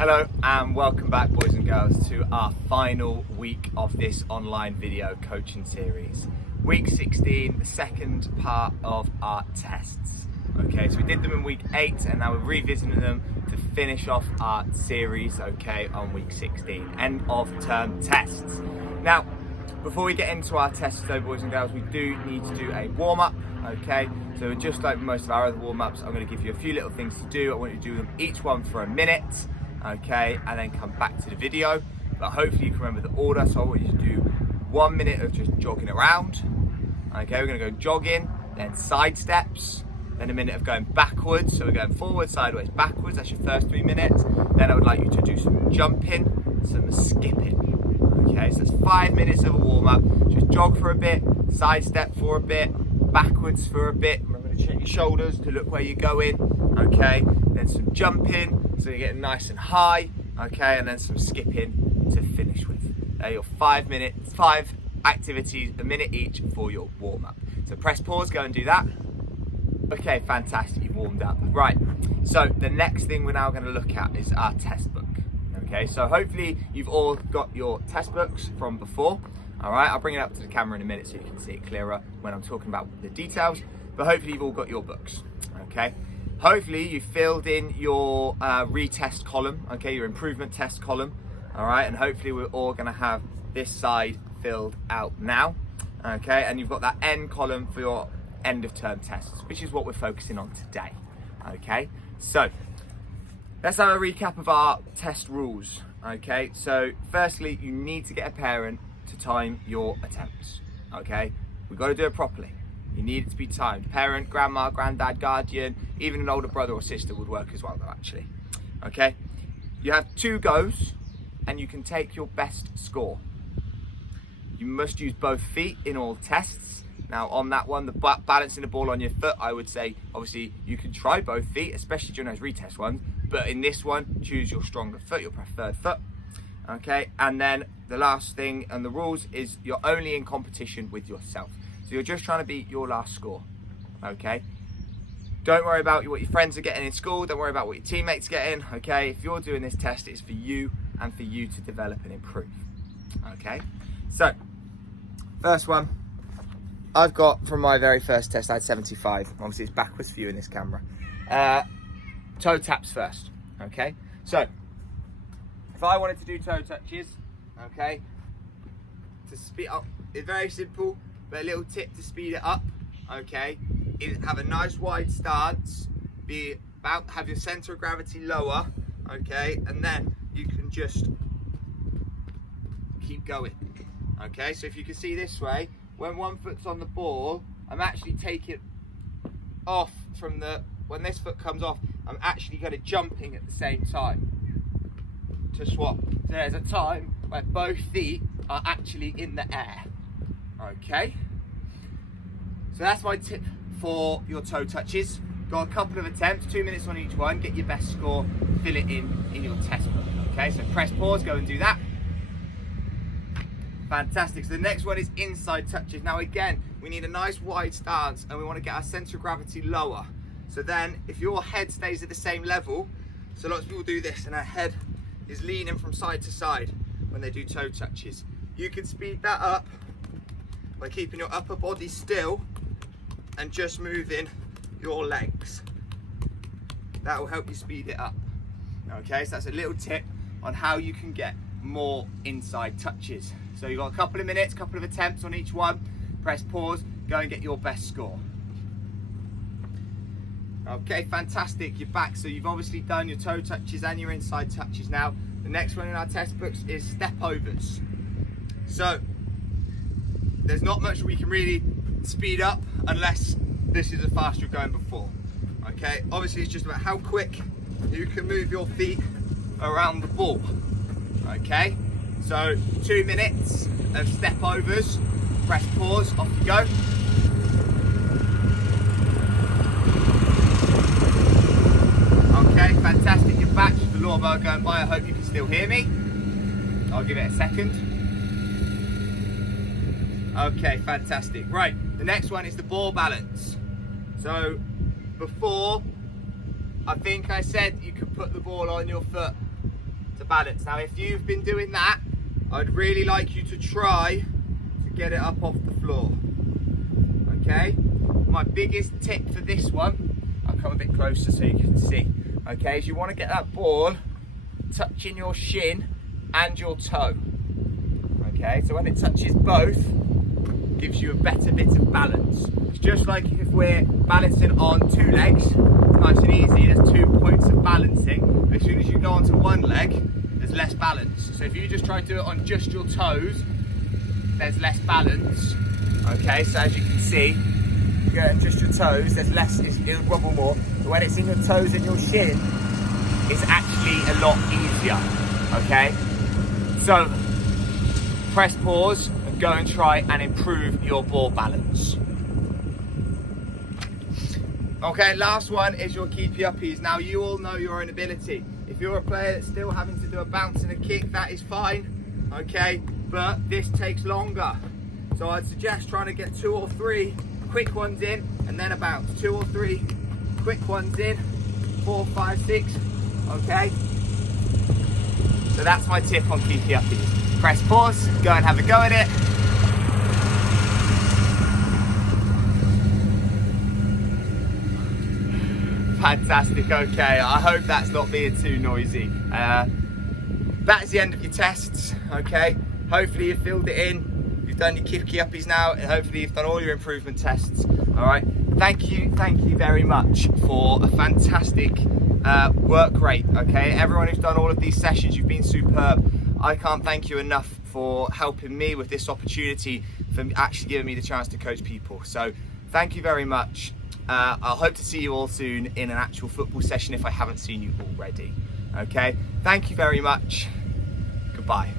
Hello and welcome back, boys and girls, to our final week of this online video coaching series. Week 16, the second part of our tests. Okay, so we did them in week 8 and now we're revisiting them to finish off our series, okay, on week 16, end of term tests. Now, before we get into our tests though, boys and girls, we do need to do a warm-up, okay? So just like most of our other warm-ups, I'm going to give you a few little things to do. I want you to do them each one for a minute, okay, and then come back to the video. But hopefully you can remember the order. So I want you to do 1 minute of just jogging around, okay? We're going to go jogging, then side steps, then a minute of going backwards. So we're going forward, sideways, backwards. That's your first 3 minutes. Then I would like you to do some jumping, some skipping. Okay, so it's 5 minutes of a warm-up. Just jog for a bit, side step for a bit, backwards for a bit. Remember to check your shoulders to look where you're going. Okay, then some jumping, so you're getting nice and high. Okay, and then some skipping to finish with. They're your 5 minutes, 5 activities, a minute each for your warm-up. So press pause, go and do that. Okay, fantastic, you've warmed up. Right, so the next thing we're now going to look at is our test book. Okay, so hopefully you've all got your test books from before. All right, I'll bring it up to the camera in a minute so you can see it clearer when I'm talking about the details, but hopefully you've all got your books, okay? Hopefully you filled in your retest column, okay, your improvement test column, all right? And hopefully we're all gonna have this side filled out now, okay? And you've got that end column for your end of term tests, which is what we're focusing on today, okay? So, let's have a recap of our test rules, okay? So, firstly, you need to get a parent to time your attempts, okay? We've got to do it properly. You need it to be timed. Parent, grandma, granddad, guardian, even an older brother or sister would work as well though, actually, okay? You have 2 goes and you can take your best score. You must use both feet in all tests. Now on that one, the balancing the ball on your foot, I would say, obviously you can try both feet, especially during those retest ones, but in this one, choose your stronger foot, your preferred foot, okay? And then the last thing and the rules is you're only in competition with yourself. So you're just trying to beat your last score, okay? Don't worry about what your friends are getting in school, don't worry about what your teammates are getting, okay? If you're doing this test, it's for you and for you to develop and improve, okay? So, first one, I've got from my very first test, I had 75. Obviously it's backwards for you in this camera. Toe taps first, okay? So, if I wanted to do toe touches, okay, to speed up, it's very simple, but a little tip to speed it up, okay, is have a nice wide stance, have your center of gravity lower, okay, and then you can just keep going, okay? So if you can see this way, when one foot's on the ball, I'm actually taking off from when this foot comes off, I'm actually going to jumping at the same time to swap. So there's a time where both feet are actually in the air, okay? So that's my tip for your toe touches. Got a couple of attempts, 2 minutes on each one, get your best score, fill it in your test book, okay? So press pause, go and do that. Fantastic, so the next one is inside touches. Now again, we need a nice wide stance and we want to get our center of gravity lower. So then, if your head stays at the same level, so lots of people do this and their head is leaning from side to side when they do toe touches. You can speed that up by keeping your upper body still and just moving your legs. That will help you speed it up. Okay, so that's a little tip on how you can get more inside touches. So you've got a couple of minutes, couple of attempts on each one. Press pause, go and get your best score. Okay, fantastic, you're back. So you've obviously done your toe touches and your inside touches. Now, the next one in our test books is step overs. So, there's not much we can really speed up unless this is as fast as you're going before. Okay, obviously it's just about how quick you can move your feet around the ball. Okay, so 2 minutes of step overs. Press pause, off you go. Okay, fantastic, you're back. Just the lawnmower going by, I hope you can still hear me. I'll give it a second. Okay, fantastic. Right, the next one is the ball balance. So, before, I think I said you could put the ball on your foot to balance. Now, if you've been doing that, I'd really like you to try to get it up off the floor. Okay? My biggest tip for this one, I'll come a bit closer so you can see. Okay, is you want to get that ball touching your shin and your toe. Okay, so when it touches both, gives you a better bit of balance. It's just like if we're balancing on two legs, it's nice and easy, there's 2 points of balancing. But as soon as you go onto one leg, there's less balance. So if you just try to do it on just your toes, there's less balance. Okay, so as you can see, you go on just your toes, there's less, it'll wobble more. But when it's in your toes and your shin, it's actually a lot easier. Okay, so press pause and go and try and improve your ball balance. Okay, last one is your keepy uppies. Now, you all know your own ability. If you're a player that's still having to do a bounce and a kick, that is fine, okay? But this takes longer. So I'd suggest trying to get 2 or 3 quick ones in and then a bounce. 2 or 3 quick ones in, 4, 5, 6, okay? So that's my tip on keepy uppies. Press pause, go and have a go at it. Fantastic, okay, I hope that's not being too noisy. That's the end of your tests, okay? Hopefully you've filled it in, you've done your keepy uppies now, and hopefully you've done all your improvement tests, all right? Thank you very much for a fantastic work rate, okay? Everyone who's done all of these sessions, you've been superb. I can't thank you enough for helping me with this opportunity, for actually giving me the chance to coach people. So thank you very much. I'll hope to see you all soon in an actual football session if I haven't seen you already. Okay, thank you very much. Goodbye.